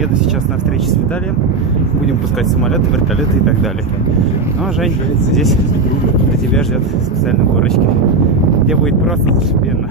Еду сейчас на встречу с Виталием. Будем пускать самолеты, вертолеты и так далее. Ну а Жень здесь для тебя ждет специально горочки, где будет просто зашибенно.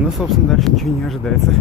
Ну, собственно, дальше ничего не ожидается.